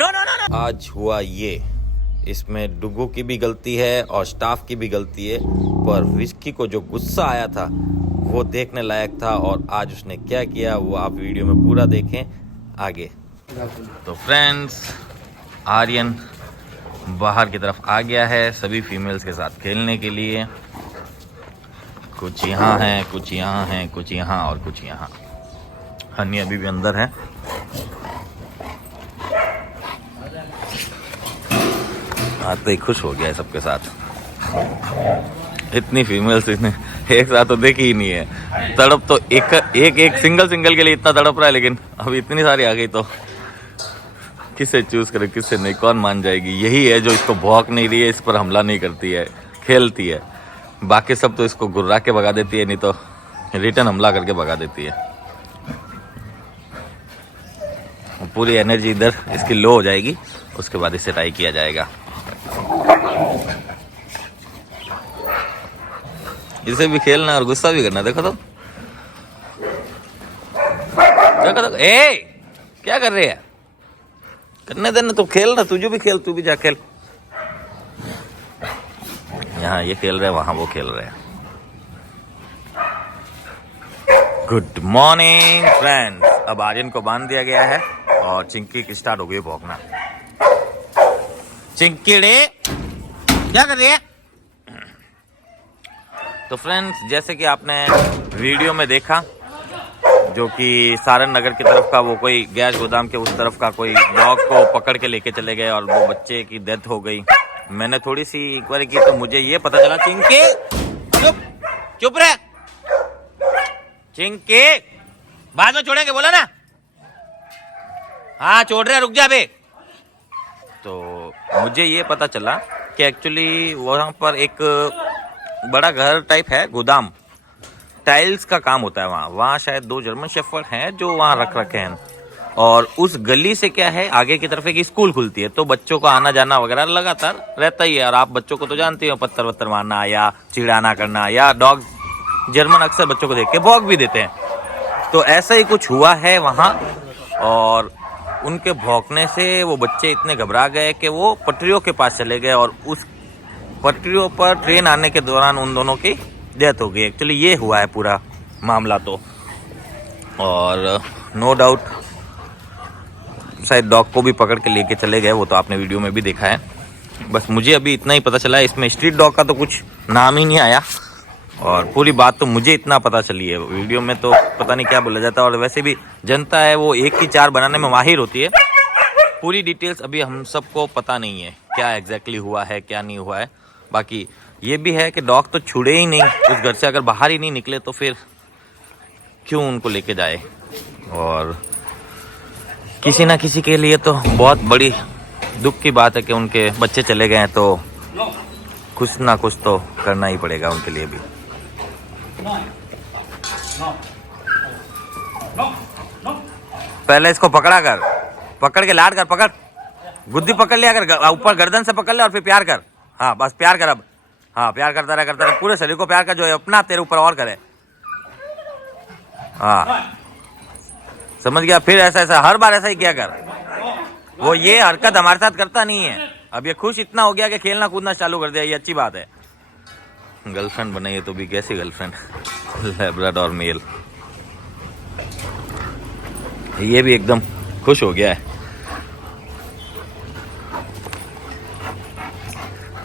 आज हुआ ये, इसमें डुगू की भी गलती है और स्टाफ की भी गलती है, पर विस्की को जो गुस्सा आया था वो देखने लायक था। और आज उसने क्या किया वो आप वीडियो में पूरा देखें आगे। तो फ्रेंड्स, आर्यन बाहर की तरफ आ गया है सभी फीमेल्स के साथ खेलने के लिए। कुछ यहाँ हैं, कुछ यहाँ हैं, कुछ यहाँ और कुछ यहाँ। हनी अभी भी अंदर है। आज तो ही खुश हो गया है सबके साथ। इतनी फीमेल्स इसने एक साथ तो देखी ही नहीं है। तड़प तो एक सिंगल के लिए इतना तड़प रहा है, लेकिन अभी इतनी सारी आ गई तो किसे चूज करे किसे नहीं, कौन मान जाएगी। यही है जो इसको भौंक नहीं रही है, इस पर हमला नहीं करती है, खेलती है। बाकी सब तो इसको गुर्रा के भगा देती है, नहीं तो रिटर्न हमला करके भगा देती है। पूरी एनर्जी इधर इसकी लो हो जाएगी, उसके बाद इसे ट्राई किया जाएगा। इसे भी खेलना और गुस्सा भी करना। देखो तो क्या कर रहे हैं? करने देना तो खेल ना, तुझे भी खेल, तू भी जा खेल। यहाँ ये खेल रहे हैं, वहां वो खेल रहे हैं। Good morning friends. अब आर्यन को बांध दिया गया है और चिंकी की स्टार्ट हो गई भौंकना। चिंकीड़े क्या कर रही है? तो फ्रेंड्स, जैसे कि आपने वीडियो में देखा, जो कि सारण नगर की तरफ का वो कोई गैस गोदाम के उस तरफ का कोई डॉग को पकड़ के लेके चले गए और वो बच्चे की डेथ हो गई। मैंने थोड़ी सी इंक्वायरी की तो मुझे ये पता चला। चिंकी चुप रहे, चिंकी बाद में छोड़ेंगे, बोला ना। हाँ छोड़ रहे, रुक जा बे। तो मुझे ये पता चला कि एक्चुअली वहाँ पर एक बड़ा घर टाइप है, गोदाम टाइल्स का काम होता है वहाँ शायद 2 जर्मन शेफर्ड हैं जो वहाँ रख रखे हैं। और उस गली से क्या है, आगे की तरफ एक स्कूल खुलती है, तो बच्चों का आना जाना वगैरह लगातार रहता ही है। और आप बच्चों को तो जानते हो, पत्थर वत्थर मारना या चिढ़ाना करना, या डॉग जर्मन अक्सर बच्चों को देख के भौंक भी देते हैं। तो ऐसा ही कुछ हुआ है वहाँ, और उनके भौंकने से वो बच्चे इतने घबरा गए कि वो पटरियों के पास चले गए, और उस पटरियों पर ट्रेन आने के दौरान उन दोनों की डेथ हो गई। एक्चुअली ये हुआ है पूरा मामला तो। और नो डाउट शायद डॉग को भी पकड़ के लेके चले गए, वो तो आपने वीडियो में भी देखा है। बस मुझे अभी इतना ही पता चला है, इसमें स्ट्रीट डॉग का तो कुछ नाम ही नहीं आया, और पूरी बात तो मुझे इतना पता चली है। वीडियो में तो पता नहीं क्या बोला जाता है, और वैसे भी जनता है वो एक की चार बनाने में माहिर होती है। पूरी डिटेल्स अभी हम सबको पता नहीं है क्या एग्जैक्टली हुआ है, क्या नहीं हुआ है। बाकी ये भी है कि डॉग तो छुड़े ही नहीं उस घर से, अगर बाहर ही नहीं निकले तो फिर क्यों उनको लेके जाए। और किसी ना किसी के लिए तो बहुत बड़ी दुख की बात है कि उनके बच्चे चले गए हैं, तो कुछ ना कुछ तो करना ही पड़ेगा उनके लिए भी। पहले इसको पकड़ के लाड कर, पकड़, गुद्दी पकड़ लिया कर, ऊपर गर्दन से पकड़ ले और फिर प्यार कर। हाँ बस प्यार कर अब। हाँ प्यार करता रहे, पूरे शरीर को प्यार कर, जो है अपना तेरे ऊपर और करे। हाँ समझ गया। फिर ऐसा हर बार ऐसा ही किया कर। वो ये हरकत हमारे साथ करता नहीं है। अब ये खुश इतना हो गया कि खेलना कूदना चालू कर दिया, ये अच्छी बात है। गर्लफ्रेंड बनाइए तो भी कैसी गर्लफ्रेंड, लैब्राडोर मेल। ये भी एकदम खुश हो गया है।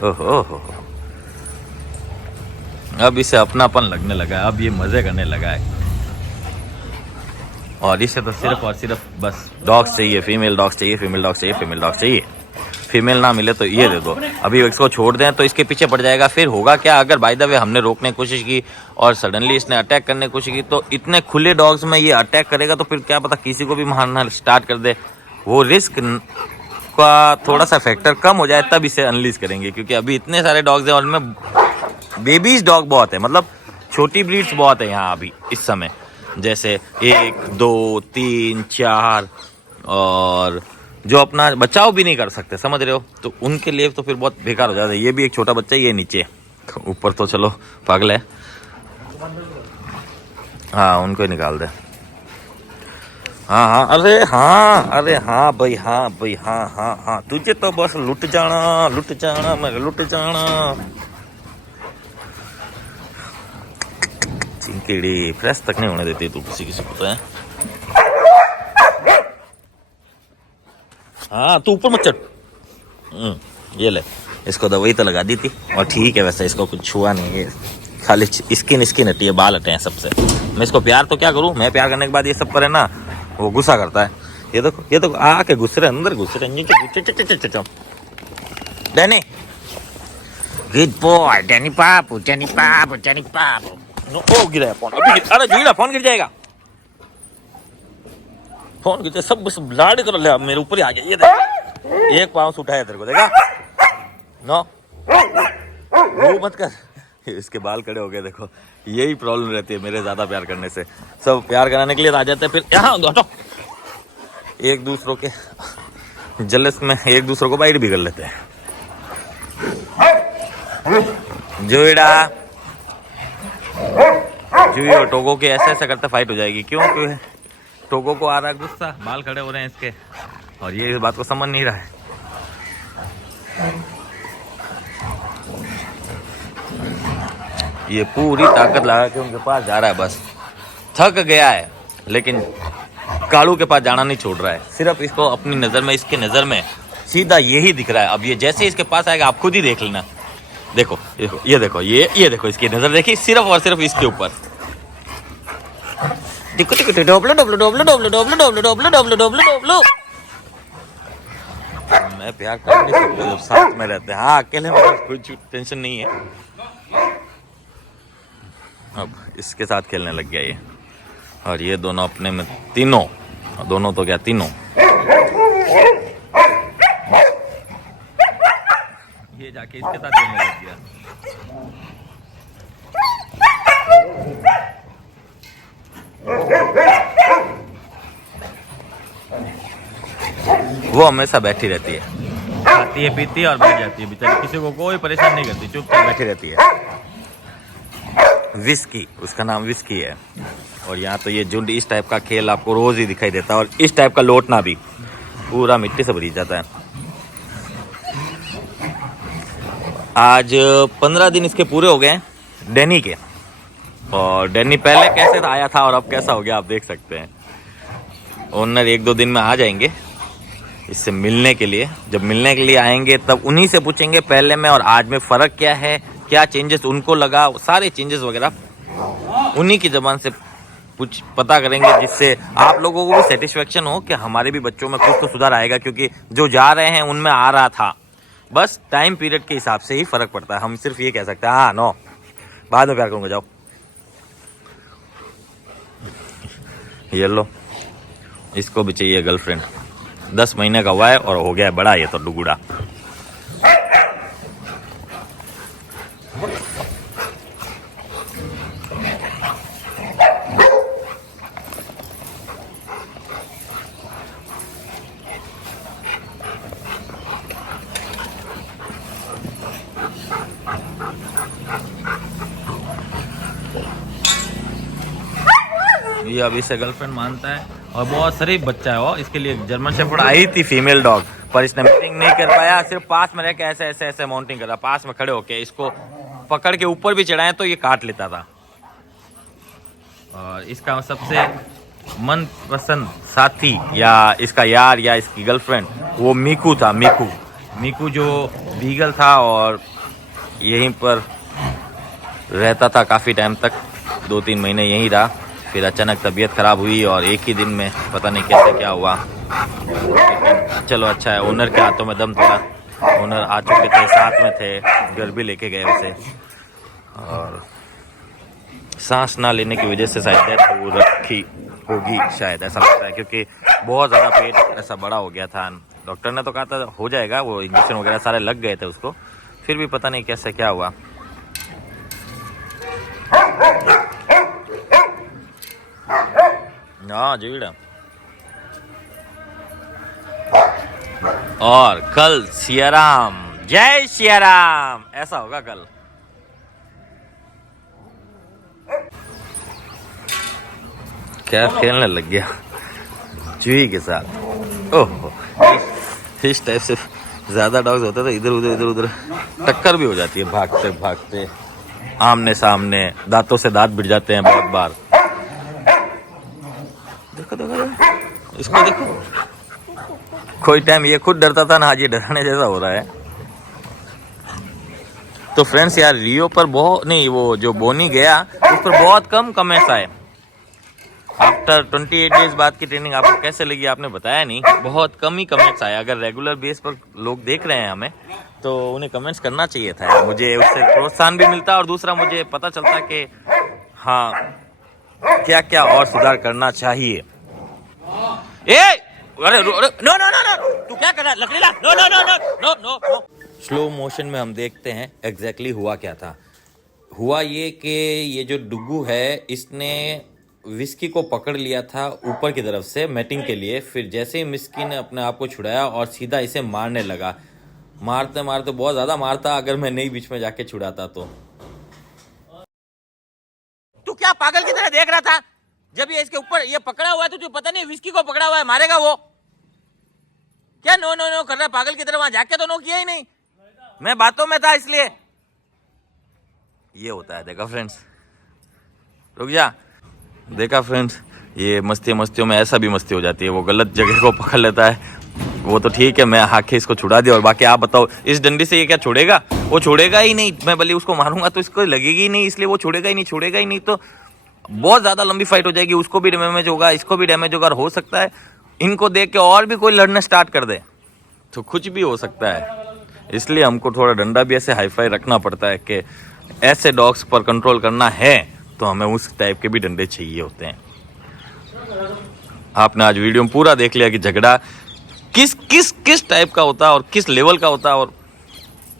ओहो, अब इसे अपनापन लगने लगा है, अब ये मजे करने लगा है। और इसे तो सिर्फ और सिर्फ बस डॉग्स चाहिए, फीमेल डॉग्स चाहिए, फीमेल डॉग्स चाहिए, फीमेल डॉग्स चाहिए। फीमेल ना मिले तो ये दे दो। अभी इसको छोड़ दें तो इसके पीछे पड़ जाएगा। फिर होगा क्या, अगर बाय द वे हमने रोकने की कोशिश की और सडनली इसने अटैक करने की कोशिश की, तो इतने खुले डॉग्स में ये अटैक करेगा तो फिर क्या पता किसी को भी मारना स्टार्ट कर दे। वो रिस्क का थोड़ा सा फैक्टर कम हो जाए तब इसे अनलीज करेंगे, क्योंकि अभी इतने सारे डॉग्स हैं और उनमें बेबीज डॉग बहुत है, मतलब छोटी ब्रीड्स बहुत है यहाँ अभी इस समय। जैसे 1, 2, 3, 4, और जो अपना बचाव भी नहीं कर सकते, समझ रहे हो, तो उनके लिए तो फिर बहुत बेकार हो जाता है। ये भी एक छोटा बच्चा, ये नीचे, ऊपर तो चलो पागल है। हाँ उनको ही निकाल दे। हाँ हाँ, अरे हाँ, अरे हाँ भाई, हाँ भाई, हाँ हाँ हाँ, तुझे तो बस लुट जाना, मैं लुट जाना। चिंकीड़ी फ्रेश तक नहीं होने देती तू किसी किसी को तो है। हाँ तू ऊपर मत चढ़। ये ले, इसको दवाई तो लगा दी थी और ठीक है, वैसे इसको कुछ छुआ नहीं है, खाली स्किन हटी है, बाल हटे हैं सबसे। मैं इसको प्यार तो क्या करूं, मैं प्यार करने के बाद ये सब करे ना, वो गुस्सा करता है। ये देखो आके घुस रहे, अंदर घुस रहे। डैनी, गुड बॉय, डैनी पापू, डैनी पापू, डैनी पापू। ओ गिरा फोन, अभी अरे जुड़ा, फोन गिर जाएगा, फोन गिर जाए, सब लाड कर ले, मेरे ऊपर ही आ गया। ये देख, एक पाँव से उठाया तेरे को, देखा नो, वो मत कर। इसके बाल खड़े हो गए, देखो यही प्रॉब्लम रहती है मेरे ज्यादा प्यार करने से। सब प्यार कराने के लिए आ जाते हैं, फिर यहाँ हटो, एक दूसरों के जलस में एक दूसरों को बाइट भी कर लेते हैं। जुड़ा जुई और टोगो के ऐसे ऐसे करते फाइट हो जाएगी। क्यों? टोगो को आ रहा है गुस्सा, बाल खड़े हो रहे हैं इसके, और ये इस बात को समझ नहीं रहा है। ये पूरी ताकत लगा के उनके पास जा रहा है, बस थक गया है, लेकिन कालू के पास जाना नहीं छोड़ रहा है। सिर्फ इसको अपनी नजर में, इसके नजर में सीधा यही दिख रहा है। अब ये जैसे इसके पास आएगा, आप खुद ही देख लेना। देखो देखो, ये देखो, ये देखो, इसकी नजर देखिए सिर्फ और सिर्फ इसके ऊपर। देखो देखो, डोबलो डोबलो डोबलो डोबलो डोबलो डोबलो डोबलो डोबलो डोबलो डोबलो। मैं प्यार कर नहीं सकता जब साथ में रहते हैं। हाँ अकेले में कुछ टेंशन नहीं है। अब इसके साथ खेलने लग गया ये, और ये दोनों अपने में तीनों, दोनों तो क्या तीनों, ये जाके इसके साथ खेलने लग गया। वो हमेशा बैठी रहती है, खाती है, पीती है और बैठ जाती है बेचारी, किसी को कोई परेशान नहीं करती, चुपचाप बैठी रहती है। विस्की, उसका नाम विस्की है। और यहाँ तो ये झुंड, इस टाइप का खेल आपको रोज ही दिखाई देता है, और इस टाइप का लौटना भी पूरा मिट्टी से भरी जाता है। आज 15 दिन इसके पूरे हो गए डैनी के, और डैनी पहले कैसे आया था और अब कैसा हो गया आप देख सकते हैं। ओनर 1-2 दिन में आ जाएंगे इससे मिलने के लिए। जब मिलने के लिए आएंगे तब उन्हीं से पूछेंगे पहले में और आज में फ़र्क क्या है, क्या चेंजेस उनको लगा, सारे चेंजेस वगैरह उन्हीं की ज़बान से कुछ पता करेंगे, जिससे आप लोगों को भी सेटिस्फेक्शन हो कि हमारे भी बच्चों में कुछ तो सुधार आएगा। क्योंकि जो जा रहे हैं उनमें आ रहा था, बस टाइम पीरियड के हिसाब से ही फ़र्क पड़ता है। हम सिर्फ ये कह सकते हैं हाँ नो, बाद में प्यार करूँगा, जाओ। ये लो, इसको भी चाहिए गर्लफ्रेंड, 10 महीने का हुआ है और हो गया है बड़ा ये तो डुगुड़ा। ये अभी से गर्लफ्रेंड मानता है और बहुत शरीफ बच्चा है वो। इसके लिए जर्मन शेफर्ड आई थी फीमेल डॉग, पर इसने मीटिंग नहीं कर पाया, सिर्फ पास में रह के ऐसे ऐसे ऐसे माउंटिंग कर रहा, पास में खड़े होके इसको पकड़ के ऊपर भी चढ़ाए तो ये काट लेता था। और इसका सबसे मनपसंद साथी या इसका यार या इसकी गर्लफ्रेंड वो मीकू था। मीकू जो बीगल था और यहीं पर रहता था काफ़ी टाइम तक, 2-3 महीने यहीं रहा। फिर अचानक तबीयत खराब हुई और एक ही दिन में पता नहीं कैसे क्या हुआ। चलो अच्छा है, ओनर के हाथों में दम था, ओनर आ चुके थे, साथ में थे, घर भी लेके गए उसे, और सांस ना लेने की वजह से शायद डेथ हो रखी होगी, शायद ऐसा लगता है, क्योंकि बहुत ज़्यादा पेट ऐसा बड़ा हो गया था। डॉक्टर ने तो कहा था हो जाएगा, वो इंजेक्शन वगैरह सारे लग गए थे उसको, फिर भी पता नहीं कैसे क्या हुआ। हाँ जीड़ा। और कल सियाराम, जय सियाराम, ऐसा होगा कल। क्या खेलने लग गया, जूही के साथ। ओह, इस टाइप से ज्यादा डॉग्स होते तो इधर उधर टक्कर भी हो जाती है, भागते भागते आमने सामने, दांतों से दांत भिड़ जाते हैं बहुत बार। देखो देखो इसको देखो, कोई टाइम ये खुद डरता था ना, आज ये डराने जैसा हो रहा है। तो फ्रेंड्स यार, रियो पर बहुत नहीं, वो जो बोनी गया उस पर बहुत कम कमेंट्स आए। आफ्टर 28 डेज बाद की ट्रेनिंग आपको कैसे लगी आपने बताया नहीं, बहुत कम ही कमेंट्स आए। अगर रेगुलर बेस पर लोग देख रहे हैं हमें तो उन्हें कमेंट्स करना चाहिए था, मुझे उससे प्रोत्साहन भी मिलता और दूसरा मुझे पता चलता कि हाँ क्या क्या और सुधार करना चाहिए। अरे नो नो नो नो, तू क्या कर रहा है, लकड़ी ला, no no no no no no no. Slow motion में हम देखते हैं एग्जैक्टली हुआ क्या था। हुआ ये कि ये जो डुगू है इसने विस्की को पकड़ लिया था ऊपर की तरफ से मैटिंग के लिए, फिर जैसे ही मिस्की ने अपने आप को छुड़ाया और सीधा इसे मारने लगा। मारते मारते बहुत ज्यादा मारता, अगर मैं नहीं बीच में जाके छुड़ाता तो। तू क्या पागल की तरह देख रहा था जब ये इसके ऊपर ये पकड़ा हुआ है, तुझे पता नहीं विस्की को पकड़ा हुआ है, मारेगा वो। क्या नो नो नो कर रहा है पागल की तरह, वहां जाके तो नो किया ही नहीं, मैं बातों में था इसलिए। ये होता है, देखा फ्रेंड्स, रुक जा, देखा फ्रेंड्स, ये मस्तियों में ऐसा भी मस्ती हो जाती है, वो गलत जगह को पकड़ लेता है। वो तो ठीक है, मैं आके इसको छुड़ा दिया, और बाकी आप बताओ इस डंडी से ये क्या छोड़ेगा? वो छोड़ेगा ही नहीं, मैं भले उसको मारूंगा तो इसको लगेगी ही नहीं, इसलिए वो छोड़ेगा ही नहीं। तो बहुत ज्यादा लंबी फाइट हो जाएगी, उसको भी डैमेज होगा, इसको भी डैमेज होगा, और हो सकता है इनको देख के और भी कोई लड़ने स्टार्ट कर दे, तो कुछ भी हो सकता है। इसलिए हमको थोड़ा डंडा भी ऐसे हाईफाई रखना पड़ता है कि ऐसे डॉग्स पर कंट्रोल करना है तो हमें उस टाइप के भी डंडे चाहिए होते हैं। आपने आज वीडियो में पूरा देख लिया कि झगड़ा किस टाइप का होता है और किस लेवल का होता है, और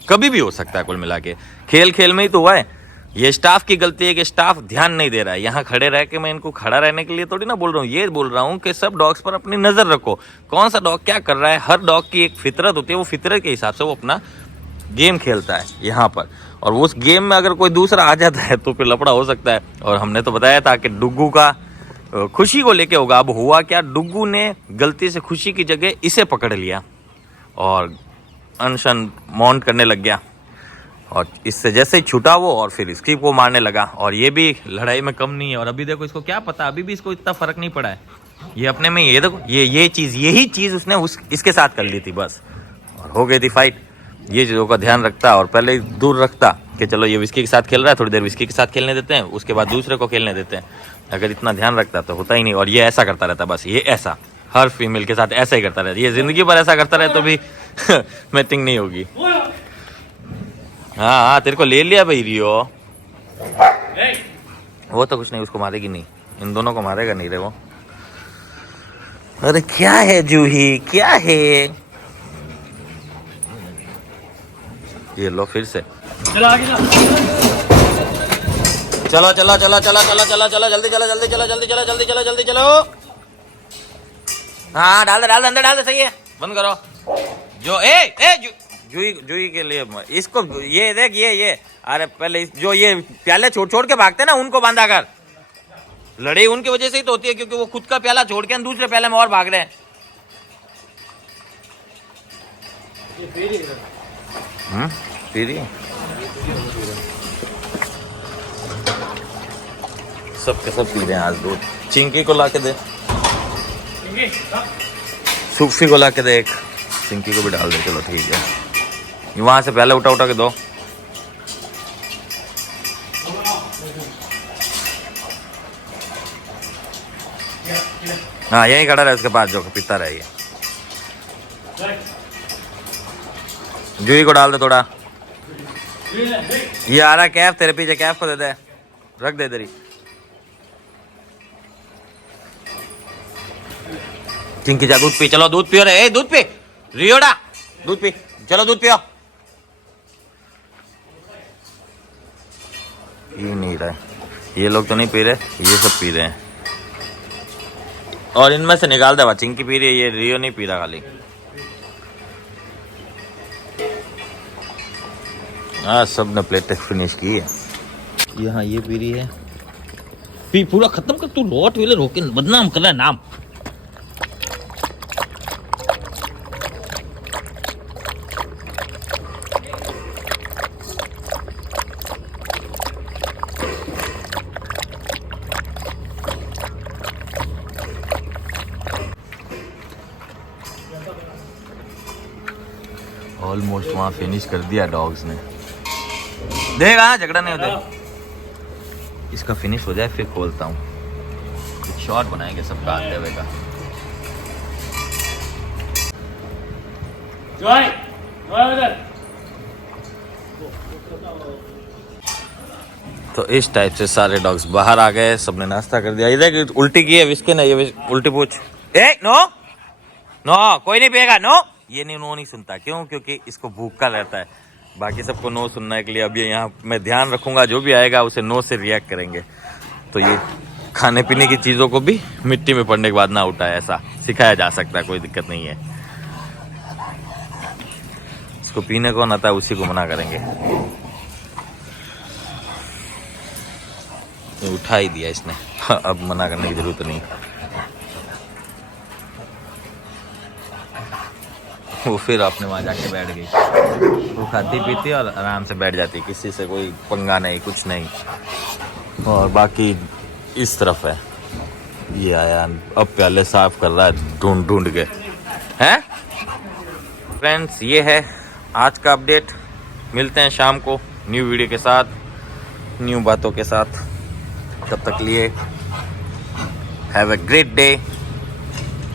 कभी भी हो सकता है। कुल मिला के खेल में ही तो हुआ है। ये स्टाफ की गलती है कि स्टाफ ध्यान नहीं दे रहा है। यहाँ खड़े रह के मैं इनको खड़ा रहने के लिए थोड़ी ना बोल रहा हूँ, ये बोल रहा हूँ कि सब डॉग्स पर अपनी नजर रखो, कौन सा डॉग क्या कर रहा है। हर डॉग की एक फितरत होती है, वो फितरत के हिसाब से वो अपना गेम खेलता है यहाँ पर, और उस गेम में अगर कोई दूसरा आ जाता है तो फिर लफड़ा हो सकता है। और हमने तो बताया था कि डुग्गू का खुशी को लेके होगा। अब हुआ क्या, डुग्गू ने गलती से खुशी की जगह इसे पकड़ लिया और अनशन माउंट करने लग गया, और इससे जैसे ही छूटा वो, और फिर इसकी को मारने लगा। और ये भी लड़ाई में कम नहीं है, और अभी देखो इसको क्या पता, अभी भी इसको इतना फर्क नहीं पड़ा है। ये अपने में, ये देखो यही चीज उसने इसके साथ कर ली थी बस, और हो गई थी फाइट। ये चीज़ों का ध्यान रखता और पहले दूर रखता कि चलो ये विस्की के साथ खेल रहा है, थोड़ी देर विस्की के साथ खेलने देते हैं, उसके बाद दूसरे को खेलने देते हैं। अगर इतना ध्यान रखता तो होता ही नहीं। और ये ऐसा करता रहता, बस ये ऐसा हर फीमेल के साथ ऐसा ही करता रहता। ये जिंदगी भर ऐसा करता रहे तो भी मैचिंग नहीं होगी। हाँ, तेरे को ले लिया भाई रियो। वो तो कुछ नहीं, उसको मारेगी नहीं, इन दोनों को मारेगा नहीं रे वो। अरे क्या है जूही, क्या है? ये लो फिर से, चलो आगे चलो जल्दी चलो। हाँ डाल दे अंदर डाल दे, सही है, बंद करो। जो जूही के लिए इसको ये देख, ये अरे पहले जो ये प्याले छोड़ के भागते ना, उनको बांधा कर। लड़ाई उनकी वजह से ही तो होती है, क्योंकि वो खुद का प्याला छोड़ के दूसरे प्याले में और भाग रहे हैं। सब के सब पी रहे हैं आज दूध। चिंकी को ला के दे, सूफी को ला के दे, एक चिंकी को भी डाल दे। चलो ठीक है, वहां से पहले उठा के दो। हाँ यही खड़ा रहे उसके पास, जो पीता रहे। जूही को डाल दे थोड़ा। ये आ रहा कैफ तेरे पीछे, कैफ को दे दे, रख दे तेरी। चिंकी जा दूध पी, चलो दूध पियो रे, दूध पी रियोड़ा, दूध पी, चलो दूध पियो। ये नहीं रहा, ये लोग तो नहीं पी रहे, ये सब पी रहे हैं। और इनमें से निकाल दे, चिंकी पी रही है, ये रियो नहीं पी रहा खाली। हाँ सब ने प्लेट फिनिश की है। यहाँ ये पी रही है, पी पूरा खत्म कर। तू लॉट व्हीलर होके बदनाम कर रहा है नाम। ऑलमोस्ट वहाँ फिनिश कर दिया डॉग्स ने। देगा झगड़ा नहीं होता, इसका फिनिश हो जाए फिर खोलता हूँ, एक शॉट बनाएंगे सबका आते हुए का। तो इस टाइप से सारे डॉग्स बाहर आ गए, सबने नाश्ता कर दिया। इधर उल्टी की है विस्के ने, ये उल्टी पूछ। ए नो नो, कोई नहीं पिएगा, नो। ये नहीं, नो नहीं सुनता, क्यों? क्योंकि इसको भूखा रहता है। बाकी सबको नो सुनने के लिए अब ये यहाँ मैं ध्यान रखूंगा, जो भी आएगा उसे नो से रिएक्ट करेंगे। तो ये खाने पीने की चीज़ों को भी मिट्टी में पड़ने के बाद ना उठाए, ऐसा सिखाया जा सकता है, कोई दिक्कत नहीं है। इसको पीने कौन आता है उसी को मना करेंगे। तो उठा ही दिया इसने, अब मना करने की जरूरत नहीं। वो फिर अपने वहाँ जाके बैठ गई। वो खाती पीती और आराम से बैठ जाती, किसी से कोई पंगा नहीं, कुछ नहीं। और बाकी इस तरफ है, ये आया अब प्याले साफ कर रहा है ढूंढ ढूंढ के। हैं फ्रेंड्स, ये है आज का अपडेट। मिलते हैं शाम को न्यू वीडियो के साथ, न्यू बातों के साथ। तब तक लिए हैव अ ग्रेट डे।